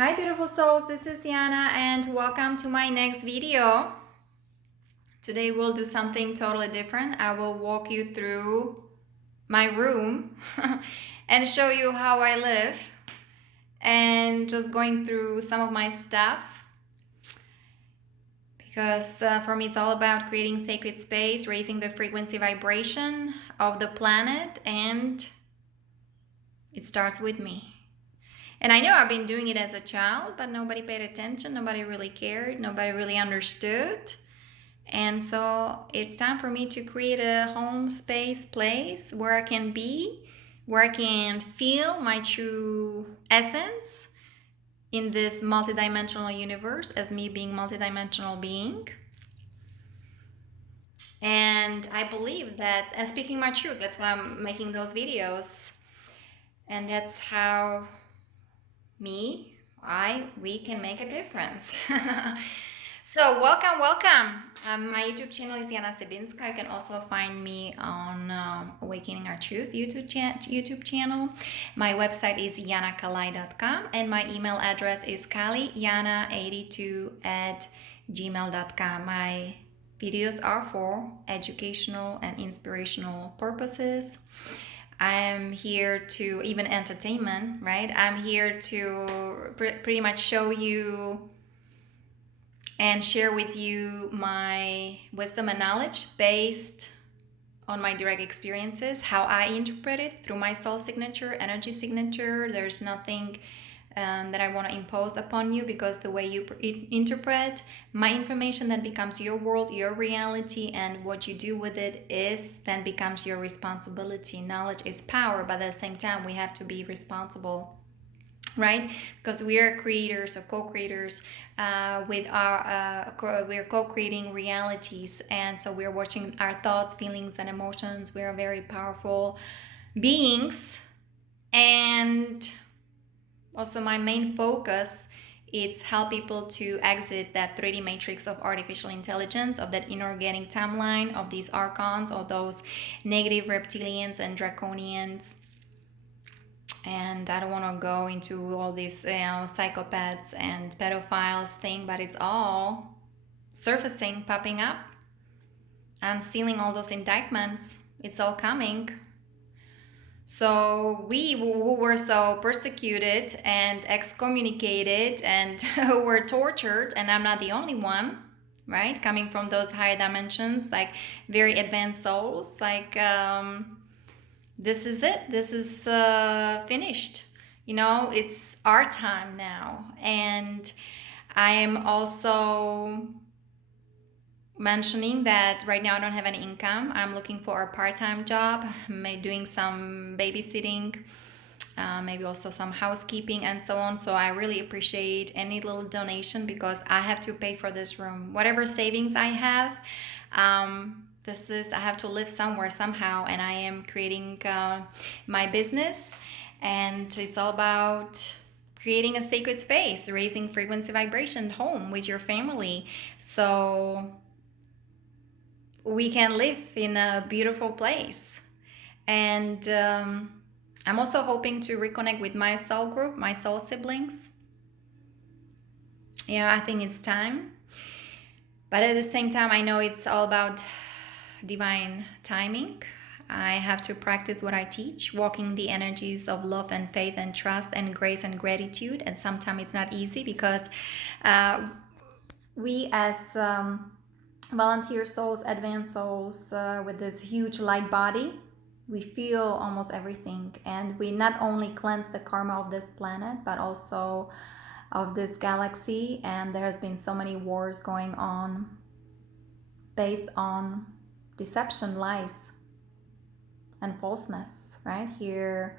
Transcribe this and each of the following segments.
Hi beautiful souls, this is Yana and welcome to my next video. Today we'll do something totally different. I will walk you through my room and show you how I live and just going through some of my stuff because for me it's all about creating sacred space, raising the frequency vibration of the planet, and it starts with me. And I know I've been doing it as a child, but nobody paid attention. Nobody really cared. Nobody really understood. And so it's time for me to create a home space place where I can be, where I can feel my true essence in this multidimensional universe as me being multidimensional being. And I believe that, and speaking my truth, that's why I'm making those videos. And that's how we can make a difference. So welcome. My YouTube channel is Yana Sebinska. You can also find me on Awakening Our Truth YouTube channel. My website is yanakalai.com and my email address is kaliyana82@gmail.com. My videos are for educational and inspirational purposes. I am here to, even entertainment, right? I'm here to pretty much show you and share with you my wisdom and knowledge based on my direct experiences, how I interpret it through my soul signature, energy signature. There's nothing that I want to impose upon you, because the way you interpret my information then becomes your world, your reality, and what you do with it is then becomes your responsibility. Knowledge is power, but at the same time we have to be responsible, right? Because we are creators or co-creators with our we're co-creating realities, and so we're watching our thoughts, feelings, and emotions. We are very powerful beings. And also my main focus is help people to exit that 3D matrix of artificial intelligence, of that inorganic timeline, of these archons, of those negative reptilians and draconians. And I don't want to go into all these psychopaths and pedophiles thing, but it's all surfacing, popping up, and sealing all those indictments. It's all coming. So we who were so persecuted and excommunicated and who were tortured, and I'm not the only one, right? Coming from those higher dimensions, like very advanced souls, like this is it. This is finished. It's our time now. And I am also mentioning that right now I don't have any income. I'm looking for a part-time job, doing some babysitting, maybe also some housekeeping and so on. So I really appreciate any little donation, because I have to pay for this room. Whatever savings I have, I have to live somewhere somehow, and I am creating my business, and it's all about creating a sacred space, raising frequency vibration home with your family, so we can live in a beautiful place. And I'm also hoping to reconnect with my soul group, my soul siblings. Yeah, I think it's time. But at the same time, I know it's all about divine timing. I have to practice what I teach, walking the energies of love and faith and trust and grace and gratitude. And sometimes it's not easy, because we as volunteer souls, advanced souls with this huge light body, we feel almost everything. And we not only cleanse the karma of this planet, but also of this galaxy. And there has been so many wars going on based on deception, lies, and falseness, right? Here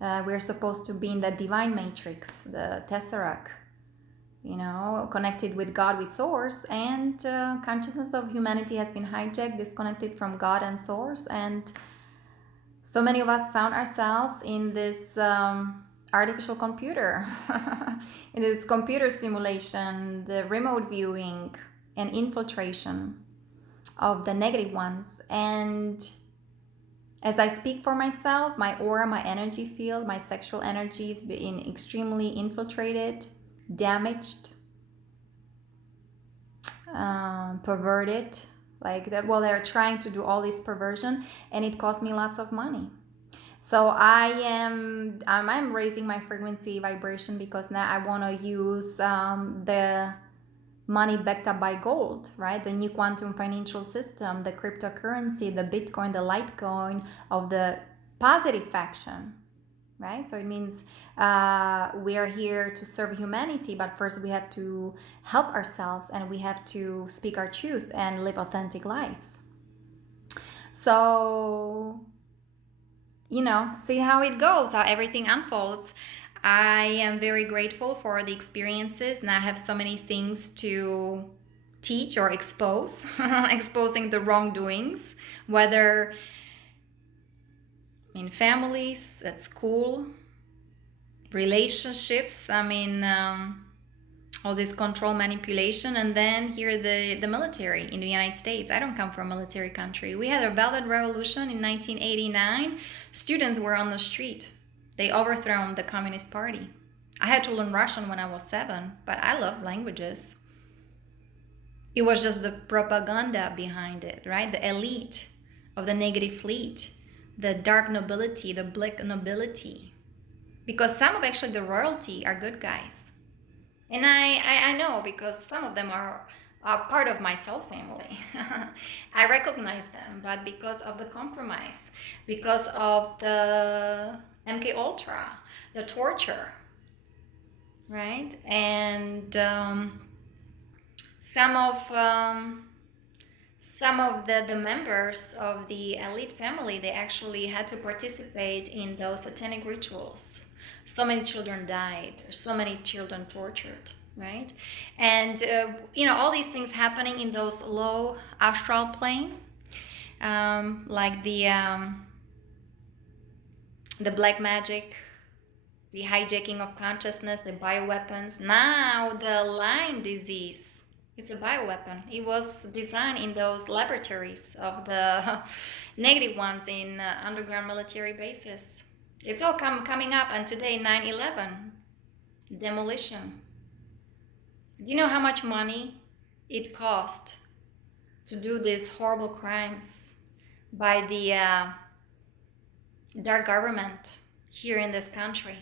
we're supposed to be in the divine matrix, the tesseract, connected with God, with source, and consciousness of humanity has been hijacked, disconnected from God and source. And so many of us found ourselves in this artificial computer, in this computer simulation, the remote viewing and infiltration of the negative ones. And as I speak for myself, my aura, my energy field, my sexual energy is being extremely infiltrated damaged, perverted, like that. Well, they're trying to do all this perversion, and it cost me lots of money. So I'm raising my frequency vibration, because now I want to use the money backed up by gold, right? The new quantum financial system, the cryptocurrency, the Bitcoin, the Litecoin of the positive faction, right? So it means we are here to serve humanity, but first we have to help ourselves, and we have to speak our truth and live authentic lives. So, see how it goes, how everything unfolds. I am very grateful for the experiences, and I have so many things to teach or expose, exposing the wrongdoings, whether in families, at school, relationships, all this control, manipulation, and then here the military in the United States. I don't come from a military country. We had a Velvet Revolution in 1989. Students were on the street. They overthrown the Communist Party. I had to learn Russian when I was 7, but I love languages. It was just the propaganda behind it, right? The elite of the negative fleet, the dark nobility, the black nobility. Because some of actually the royalty are good guys. And I know, because some of them are part of my soul family. I recognize them, but because of the compromise, because of the MK Ultra, the torture, right? And some of the members of the elite family, they actually had to participate in those satanic rituals. So many children died, so many children tortured, right? And all these things happening in those low astral plane, like the black magic, the hijacking of consciousness, the bioweapons. Now the Lyme disease is a bioweapon. It was designed in those laboratories of the negative ones in underground military bases. It's all coming up, and today 9/11, demolition. Do you know how much money it cost to do these horrible crimes by the dark government here in this country,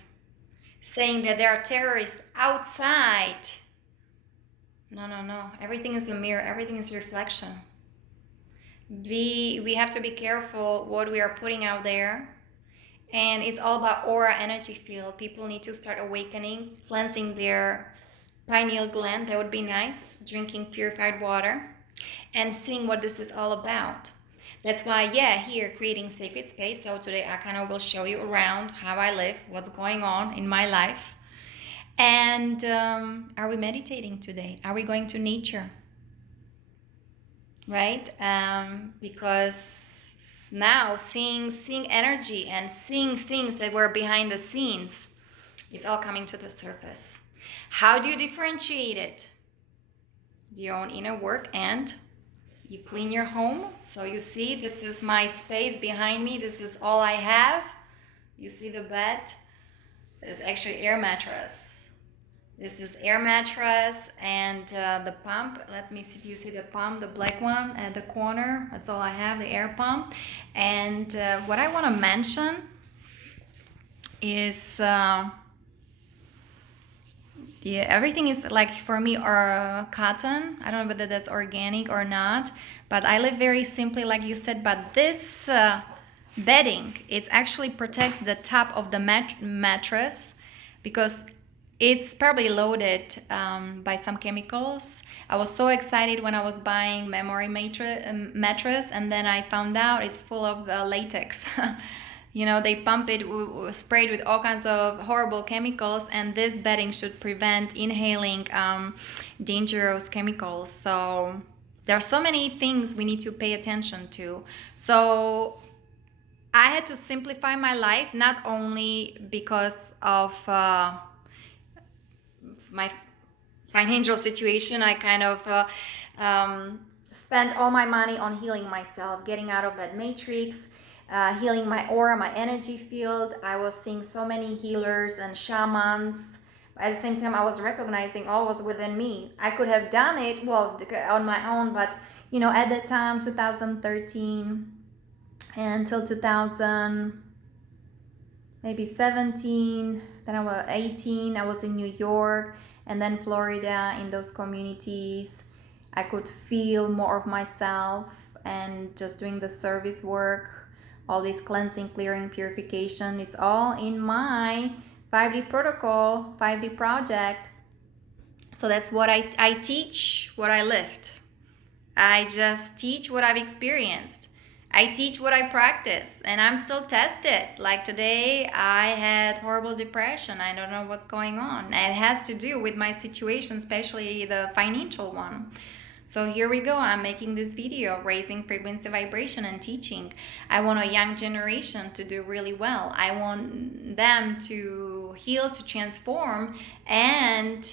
saying that there are terrorists outside? No. Everything is a mirror. Everything is a reflection. We have to be careful what we are putting out there. And it's all about aura, energy field. People need to start awakening, cleansing their pineal gland. That would be nice. Drinking purified water and seeing what this is all about. That's why, here creating sacred space. So today I kind of will show you around how I live, what's going on in my life. And are we meditating today? Are we going to nature? Right? Because now seeing energy and seeing things that were behind the scenes is all coming to the surface. How do you differentiate it? Your own inner work, and you clean your home. So you see, this is my space behind me. This is all I have. You see the bed. There's actually air mattress. This is air mattress, and the pump. Let me see. Do you see the pump, the black one at the corner? That's all I have, the air pump. And what I want to mention is, everything is like, for me, or cotton. I don't know whether that's organic or not, but I live very simply, like you said. But this bedding, it actually protects the top of the mattress, because it's probably loaded by some chemicals. I was so excited when I was buying memory mattress, and then I found out it's full of latex. They pump it, sprayed with all kinds of horrible chemicals, and this bedding should prevent inhaling dangerous chemicals. So there are so many things we need to pay attention to. So I had to simplify my life, not only because of my financial situation. I kind of spent all my money on healing myself, getting out of that matrix, healing my aura, my energy field. I was seeing so many healers and shamans, at the same time I was recognizing all was within me. I could have done it, well, on my own, but at that time, 2013 until 2000, maybe 17, then I was 18, I was in New York and then Florida. In those communities I could feel more of myself, and just doing the service work, all this cleansing, clearing, purification, it's all in my 5D protocol, 5D project. So that's what I teach, what I lived. I just teach what I've experienced. I teach what I practice, and I'm still tested. Like today, I had horrible depression. I don't know what's going on. And it has to do with my situation, especially the financial one. So here we go. I'm making this video, raising frequency, vibration, and teaching. I want a young generation to do really well. I want them to heal, to transform, and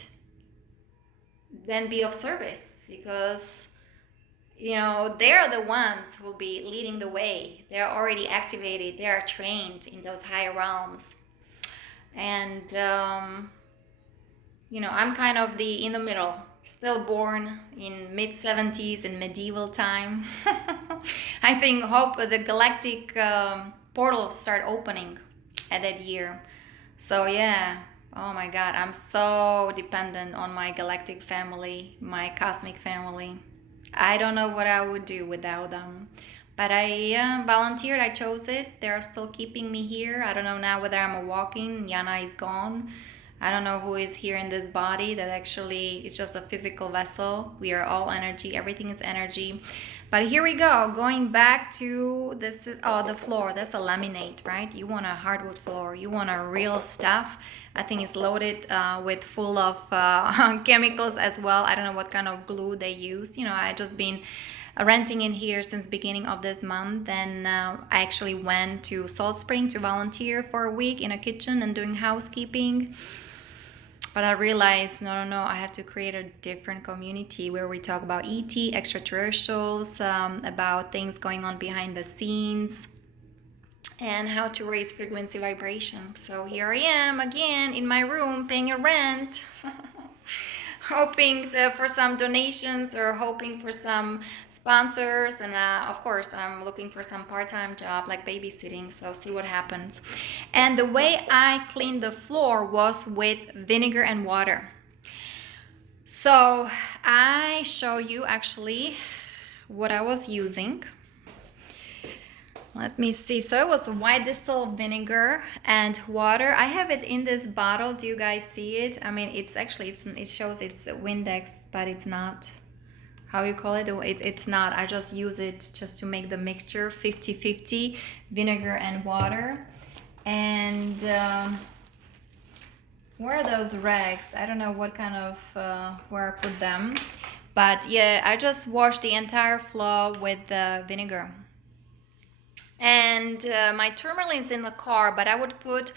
then be of service, because they're the ones who will be leading the way. They're already activated. They are trained in those higher realms. And, I'm kind of in the middle, still born in mid-70s in medieval time. I hope the galactic portals start opening at that year. So, yeah. Oh my God, I'm so dependent on my galactic family, my cosmic family. I don't know what I would do without them. But I volunteered, I chose it. They're still keeping me here. I don't know now whether I'm a walk-in. Yana is gone. I don't know who is here in this body. That actually, it's just a physical vessel. We are all energy. Everything is energy. But here we go. Going back to this is the floor. That's a laminate, right? You want a hardwood floor. You want a real stuff. I think it's loaded with full of chemicals as well. I don't know what kind of glue they use. I just been renting in here since beginning of this month. And I actually went to Salt Spring to volunteer for a week in a kitchen and doing housekeeping. But I realized, no, I have to create a different community where we talk about ET, extraterrestrials, about things going on behind the scenes, and how to raise frequency vibration. So here I am again in my room paying a rent, hoping for some donations or hoping for some sponsors. And of course, I'm looking for some part-time job like babysitting. So see what happens. And the way I cleaned the floor was with vinegar and water. So I show you actually what I was using. Let me see. So it was white distilled vinegar and water. I have it in this bottle. Do you guys see it? I mean, it shows it's Windex, but it's not. How you call it? It's not. I just use it just to make the mixture 50-50 vinegar and water. And where are those rags? I don't know what kind of where I put them. But yeah, I just washed the entire floor with the vinegar. And my tourmaline's in the car, but I would put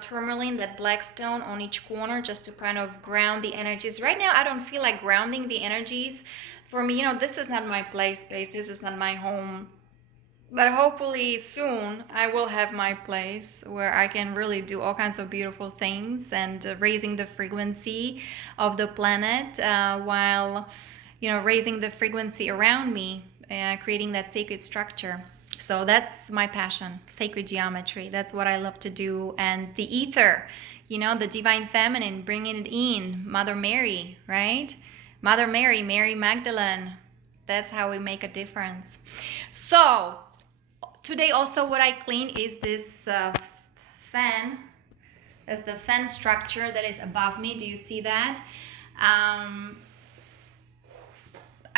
tourmaline, that black stone, on each corner just to kind of ground the energies. Right now I don't feel like grounding the energies. For me, this is not my play space, this is not my home, but hopefully soon I will have my place where I can really do all kinds of beautiful things and raising the frequency of the planet while raising the frequency around me, creating that sacred structure. So that's my passion, sacred geometry. That's what I love to do. And the ether, the divine feminine, bringing it in, Mother Mary, right? Mother Mary, Mary Magdalene. That's how we make a difference. So today also what I clean is this fan. That's the fan structure that is above me. Do you see that?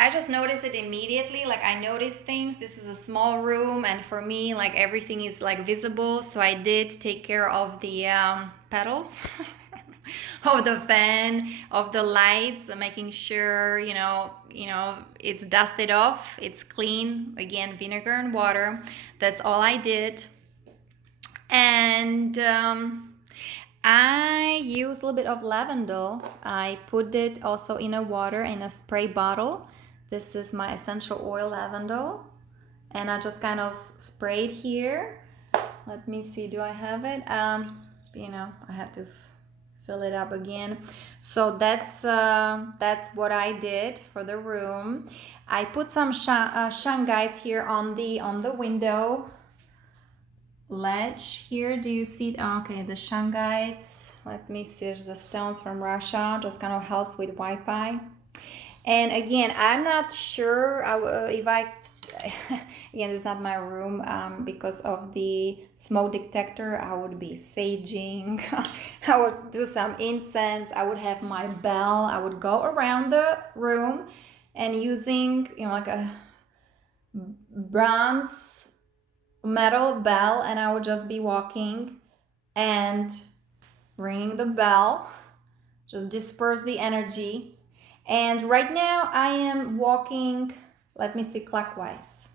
I just noticed it immediately. Like I noticed things. This is a small room, and for me, like everything is like visible. So I did take care of the pedals of the fan, of the lights, making sure it's dusted off, it's clean. Again, vinegar and water. That's all I did. And I use a little bit of lavender. I put it also in a water in a spray bottle. This is my essential oil lavender, and I just kind of sprayed here. Let me see, do I have it? I have to fill it up again. So that's what I did for the room. I put some shungite here on the window ledge here. Do you see? Okay, the shungites. Let me see. There's the stones from Russia. Just kind of helps with Wi-Fi. And again, I'm not sure if I again, it's not my room because of the smoke detector. I would be saging. I would do some incense. I would have my bell. I would go around the room and using, like a bronze metal bell, and I would just be walking and ringing the bell, just disperse the energy. And right now I am walking, let me see, clockwise.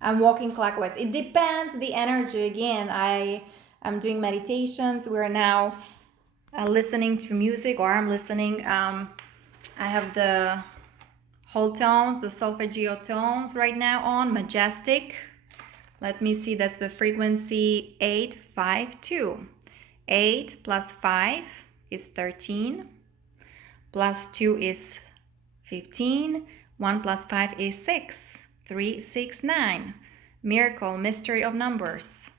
I'm walking clockwise. It depends the energy. Again, I'm doing meditations. We're now listening to music, or I'm listening. I have the whole tones, the solfeggio tones right now on, majestic. Let me see, that's the frequency 852. 8 plus 5 is 13. Plus 2 is 15. 1 plus 5 is 6. 3, 6, 9. Miracle, mystery of numbers.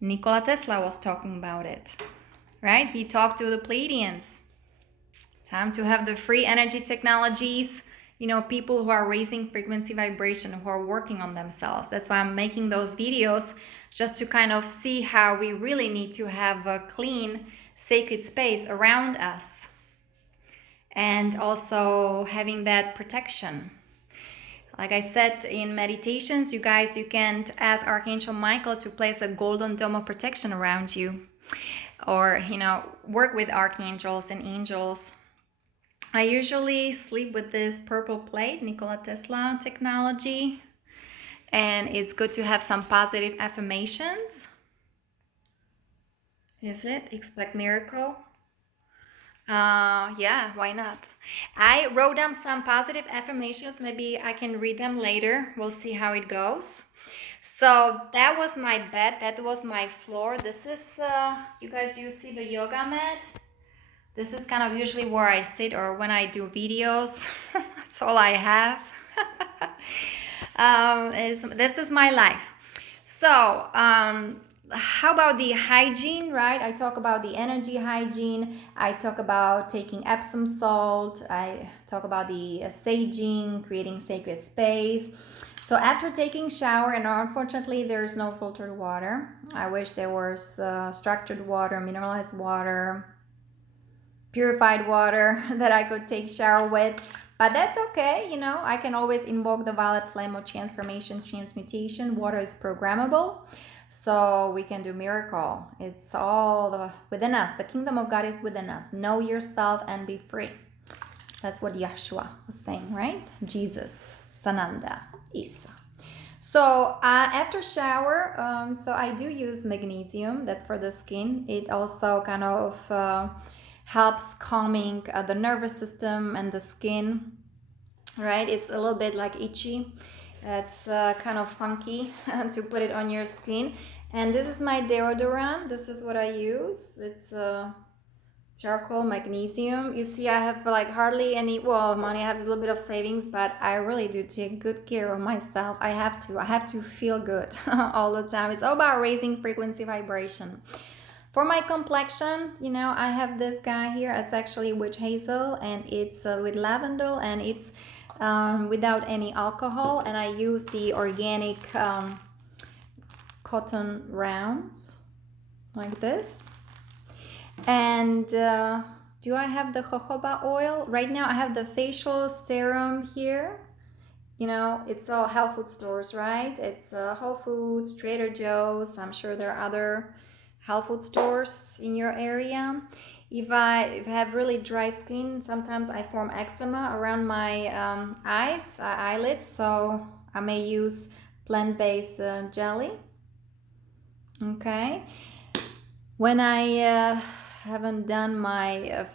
Nikola Tesla was talking about it, right? He talked to the Pleiadians. Time to have the free energy technologies, people who are raising frequency vibration, who are working on themselves. That's why I'm making those videos, just to kind of see how we really need to have a clean, sacred space around us. And also having that protection. Like I said in meditations, you guys, you can ask Archangel Michael to place a golden dome of protection around you. Or, work with archangels and angels. I usually sleep with this purple plate, Nikola Tesla technology. And it's good to have some positive affirmations. Is it? Expect miracle. Yeah, why not? I wrote down some positive affirmations. Maybe I can read them later. We'll see how it goes. So that was my bed. That was my floor. This is, you guys, do you see the yoga mat? This is kind of usually where I sit, or when I do videos. That's all I have. This is my life. So, how about the hygiene, right? I talk about the energy hygiene. I talk about taking Epsom salt. I talk about the saging, creating sacred space. So after taking shower, and unfortunately there's no filtered water. I wish there was structured water, mineralized water, purified water that I could take shower with. But that's okay, I can always invoke the violet flame of transformation, transmutation. Water is programmable. So we can do miracle. It's all within us. The kingdom of God is within us. Know yourself and be free. That's what Yeshua was saying, right? Jesus, Sananda, Isa. So after shower, so I do use magnesium. That's for the skin. It also kind of helps calming the nervous system and the skin, right? It's a little bit like itchy. It's kind of funky to put it on your skin. And this is my deodorant. This is what I use. It's charcoal magnesium. You see, I have like hardly any money. I have a little bit of savings, but I really do take good care of myself. I have to feel good all the time. It's all about raising frequency vibration. For my complexion, I have this guy here. It's actually witch hazel, and it's with lavender, and it's without any alcohol, and I use the organic cotton rounds like this. And do I have the jojoba oil? Right now I have the facial serum here. It's all health food stores, right? It's Whole Foods, Trader Joe's. I'm sure there are other health food stores in your area. If I have really dry skin, sometimes I form eczema around my eyelids, so I may use plant-based jelly. Okay. When I haven't done my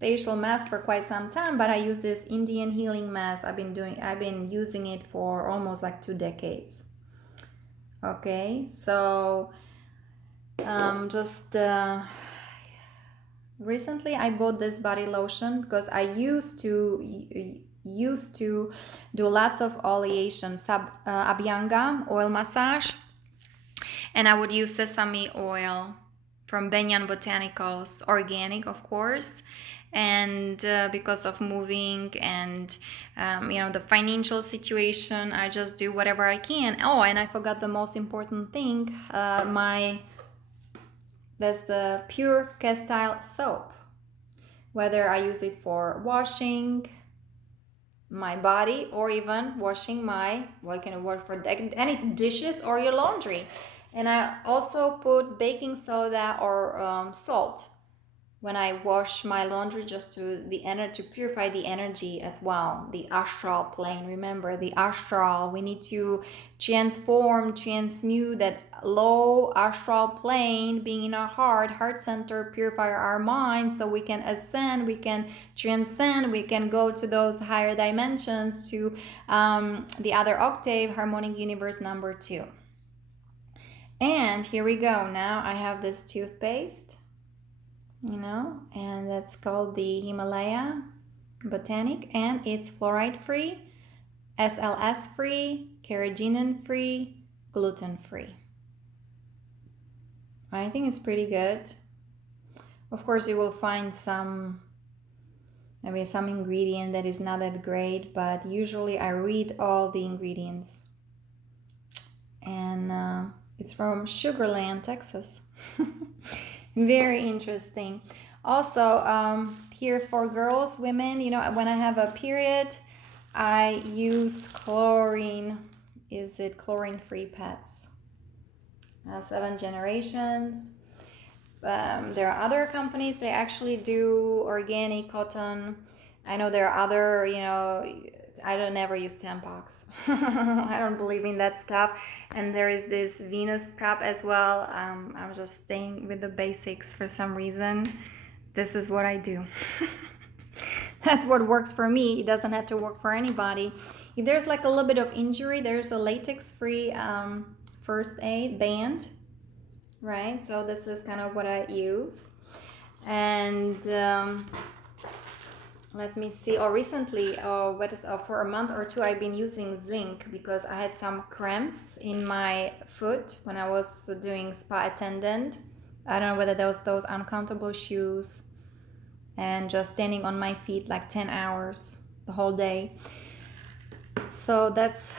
facial mask for quite some time, but I use this Indian healing mask. I've been using it for almost like 2 decades. Okay, so just Recently I bought this body lotion because I used to do lots of oleation, abhyanga, oil massage, and I would use sesame oil from Banyan Botanicals, organic, of course. And because of moving and the financial situation, I just do whatever I can. Oh, and I forgot the most important thing. That's the pure castile soap. Whether I use it for washing my body or even washing can it work for any dishes or your laundry. And I also put baking soda or salt when I wash my laundry, just to purify the energy as well. The astral plane, remember the astral. We need to transmute that low astral plane, being in our heart center, purify our mind, so we can ascend, we can transcend, we can go to those higher dimensions, to the other octave, harmonic universe number 2. And here we go. Now I have this toothpaste, and that's called the Himalaya Botanic, and it's fluoride free, SLS free, carrageenan free, gluten free. I think it's pretty good. Of course, you will find maybe some ingredient that is not that great, but usually I read all the ingredients. And it's from Sugarland, Texas. Very interesting. Also, here for girls, women, when I have a period, I use chlorine. Is it chlorine-free pads? 7 Generations. There are other companies, they actually do organic cotton. I know there are other, I don't never use Tampax. I don't believe in that stuff. And there is this Venus cup as well. I'm just staying with the basics for some reason. This is what I do. That's what works for me. It doesn't have to work for anybody. If there's like a little bit of injury, there's a latex-free first aid band, right? So this is kind of what I use. And let me see. Recently, for a month or two, I've been using zinc because I had some cramps in my foot when I was doing spa attendant. I don't know whether those uncomfortable shoes and just standing on my feet like 10 hours the whole day. So that's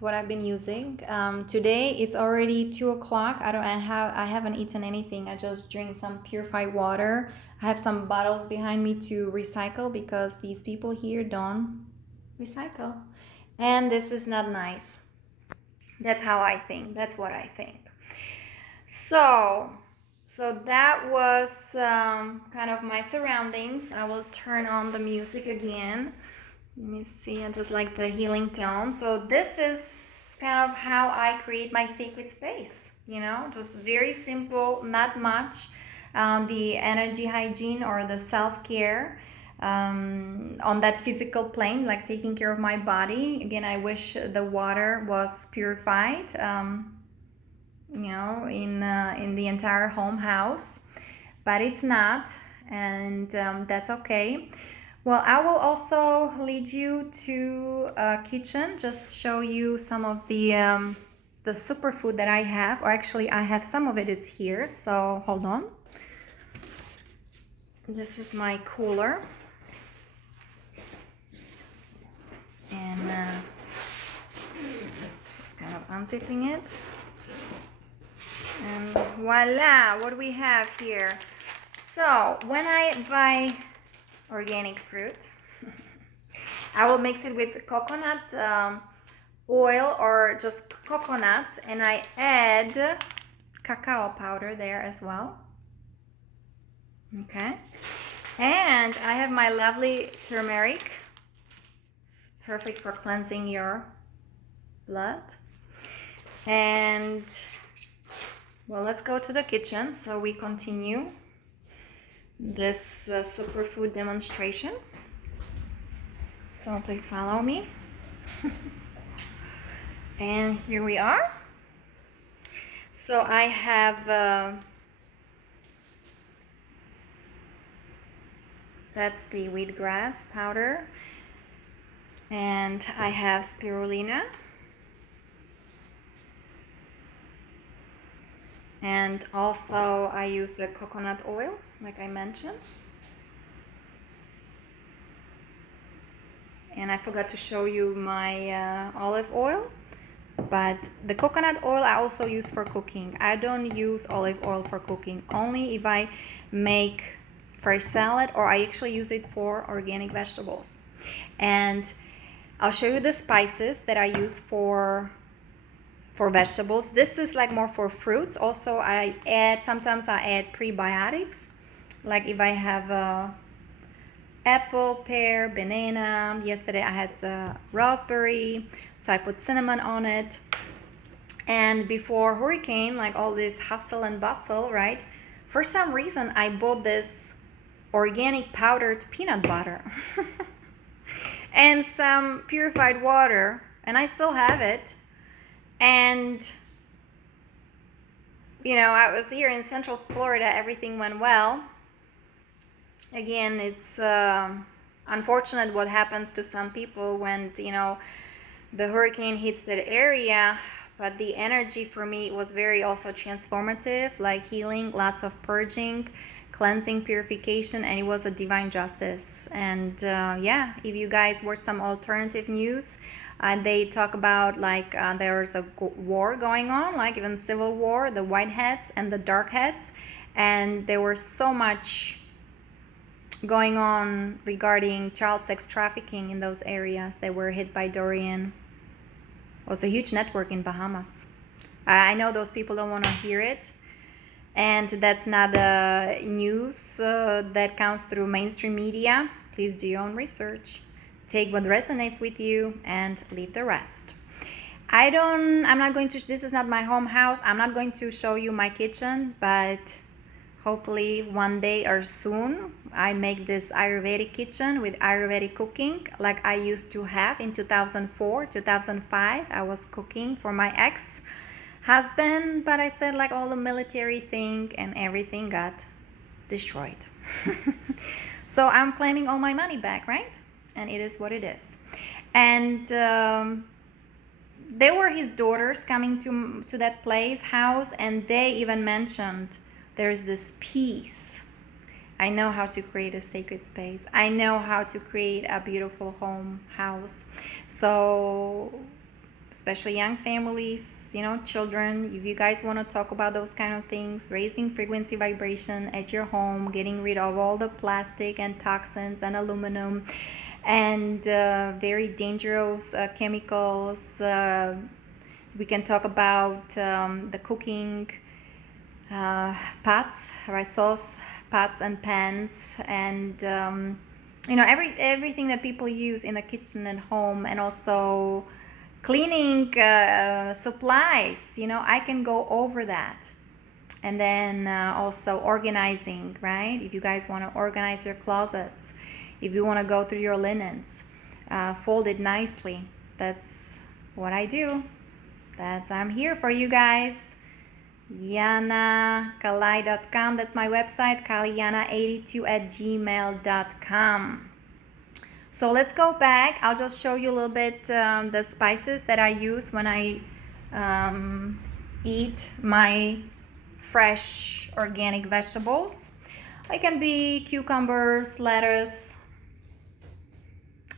what I've been using. Today it's already 2:00. I haven't eaten anything. I just drink some purified water. I have some bottles behind me to recycle because these people here don't recycle. And this is not nice. That's how I think. That's what I think. So that was kind of my surroundings. I will turn on the music again. Let me see. I just like the healing tone. So this is kind of how I create my sacred space. Just very simple, not much. The energy hygiene or the self-care on that physical plane, like taking care of my body. Again, I wish the water was purified, in the entire house, but it's not, and that's okay. Well, I will also lead you to a kitchen, just show you some of the superfood that I have, or actually I have some of it, it's here, so hold on. This is my cooler, and just kind of unzipping it, and voila, what do we have here? So when I buy organic fruit, I will mix it with coconut oil or just coconut, and I add cacao powder there as well. Okay, and I have my lovely turmeric. It's perfect for cleansing your blood. And well, let's go to the kitchen so we continue this superfood demonstration. So please follow me. And here we are. So I have That's the wheatgrass powder. And I have spirulina. And also I use the coconut oil, like I mentioned. And I forgot to show you my olive oil. But the coconut oil I also use for cooking. I don't use olive oil for cooking, only if I make fresh salad, or I actually use it for organic vegetables. And I'll show you the spices that I use for vegetables. This is like more for fruits. Also, sometimes I add prebiotics. Like if I have apple, pear, banana. Yesterday I had raspberry, so I put cinnamon on it. And before hurricane, like all this hustle and bustle, right? For some reason, I bought this organic powdered peanut butter and some purified water, and I still have it. And I was here in Central Florida. Everything went well. Again, it's unfortunate what happens to some people when the hurricane hits that area, but the energy for me was very also transformative, like healing, lots of purging, cleansing, purification, and it was a divine justice. And if you guys watch some alternative news, they talk about like there's a war going on, like even civil war, the white hats and the dark hats, and there was so much going on regarding child sex trafficking in those areas that were hit by Dorian. It was a huge network in Bahamas. I know those people don't want to hear it, and that's not news that comes through mainstream media. Please do your own research. Take what resonates with you and leave the rest. This is not my home house. I'm not going to show you my kitchen, but hopefully one day or soon I make this Ayurvedic kitchen with Ayurvedic cooking like I used to have in 2004, 2005. I was cooking for my ex-husband, but I said like all the military thing and everything got destroyed. So I'm claiming all my money back, right? And it is what it is. And there were his daughters coming to that house, and they even mentioned there's this peace. I know how to create a sacred space. I know how to create a beautiful house. So, especially young families, children, if you guys want to talk about those kind of things, raising frequency vibration at your home, getting rid of all the plastic and toxins and aluminum and very dangerous chemicals. We can talk about the cooking pots, rice sauce pots and pans, and everything that people use in the kitchen and home, and also cleaning supplies. I can go over that. And then also organizing, right? If you guys want to organize your closets, if you want to go through your linens, fold it nicely. That's what I do. I'm here for you guys. YanaKalai.com. That's my website, kaliyana82@gmail.com. So let's go back. I'll just show you a little bit the spices that I use when I eat my fresh organic vegetables. It can be cucumbers, lettuce.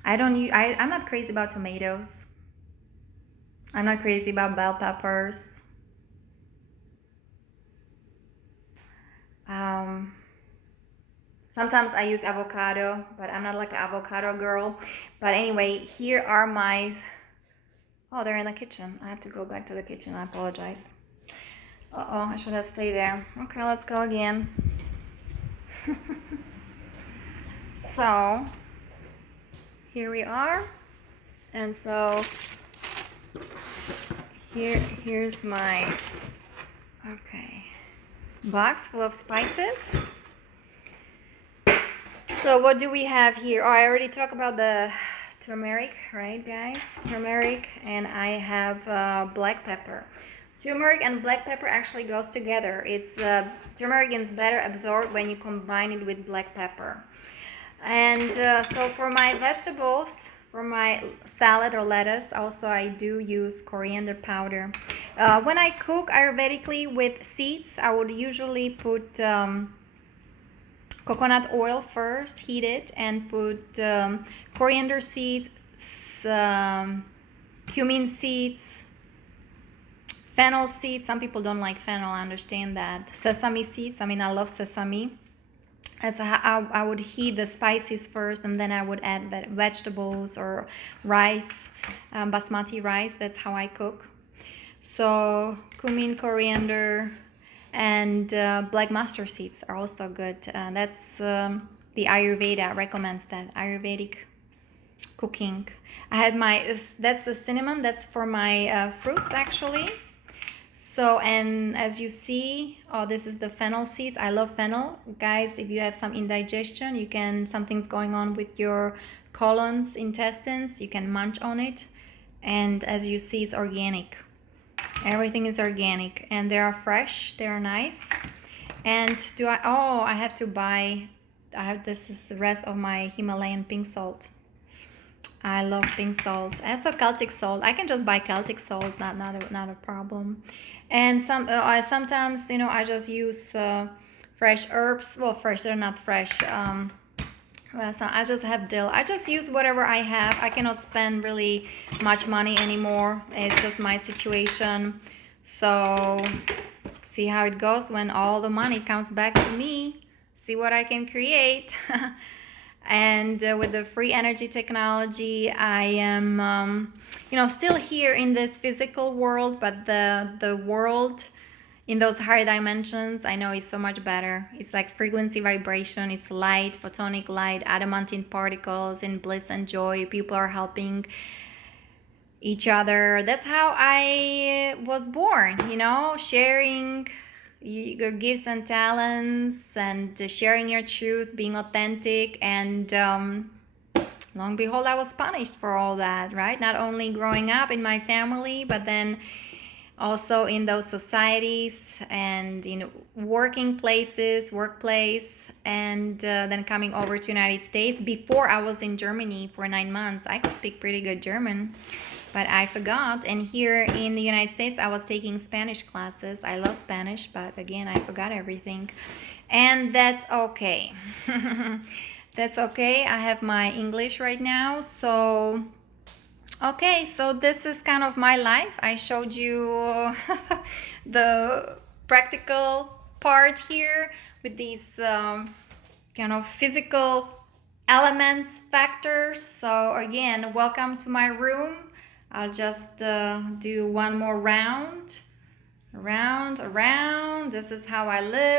I'm not crazy about tomatoes. I'm not crazy about bell peppers. Sometimes I use avocado, but I'm not like an avocado girl. But anyway, here are they're in the kitchen. I have to go back to the kitchen. I apologize. I should have stayed there. Okay, let's go again. So, here we are. And so, here's my, box full of spices. So what do we have here? I already talked about the turmeric, right guys? Turmeric, and I have black pepper. Turmeric and black pepper actually goes together. It's turmeric is better absorbed when you combine it with black pepper. And so for my vegetables, for my salad or lettuce, also I do use coriander powder. When I cook Ayurvedically with seeds, I would usually put coconut oil first, heat it, and put coriander seeds, cumin seeds, fennel seeds. Some people don't like fennel, I understand that. Sesame seeds, I mean, I love sesame. That's how I would heat the spices first, and then I would add vegetables or rice, basmati rice. That's how I cook. So cumin, coriander, and black mustard seeds are also good. That's the Ayurveda recommends that, Ayurvedic cooking. I had that's the cinnamon. That's for my fruits actually. So, and as you see, oh, this is the fennel seeds. I love fennel. Guys, if you have some indigestion, something's going on with your colons, intestines, you can munch on it. And as you see, it's organic. Everything is organic. And they are fresh. They are nice. And I have to buy, this is the rest of my Himalayan pink salt. I love pink salt. Also Celtic salt. I can just buy Celtic salt, not a problem. And sometimes I just use fresh herbs. Well, fresh, they're not fresh. So I just have dill. I just use whatever I have. I cannot spend really much money anymore. It's just my situation. So see how it goes when all the money comes back to me. See what I can create. And with the free energy technology, I am, still here in this physical world, but the world in those higher dimensions, I know is so much better. It's like frequency vibration, it's light, photonic light, adamantine particles in bliss and joy. People are helping each other. That's how I was born, sharing your gifts and talents and sharing your truth, being authentic. And lo and behold, I was punished for all that, right? Not only growing up in my family, but then also in those societies and in workplace, and then coming over to United States. Before I was in Germany for 9 months, I could speak pretty good German, but I forgot. And here in the United States, I was taking Spanish classes. I love Spanish, but again, I forgot everything. And that's okay. That's okay. I have my English right now. So, okay, so this is kind of my life. I showed you the practical part here with these kind of physical elements, factors. So again, welcome to my room. I'll just do one more round. Around. This is how I live.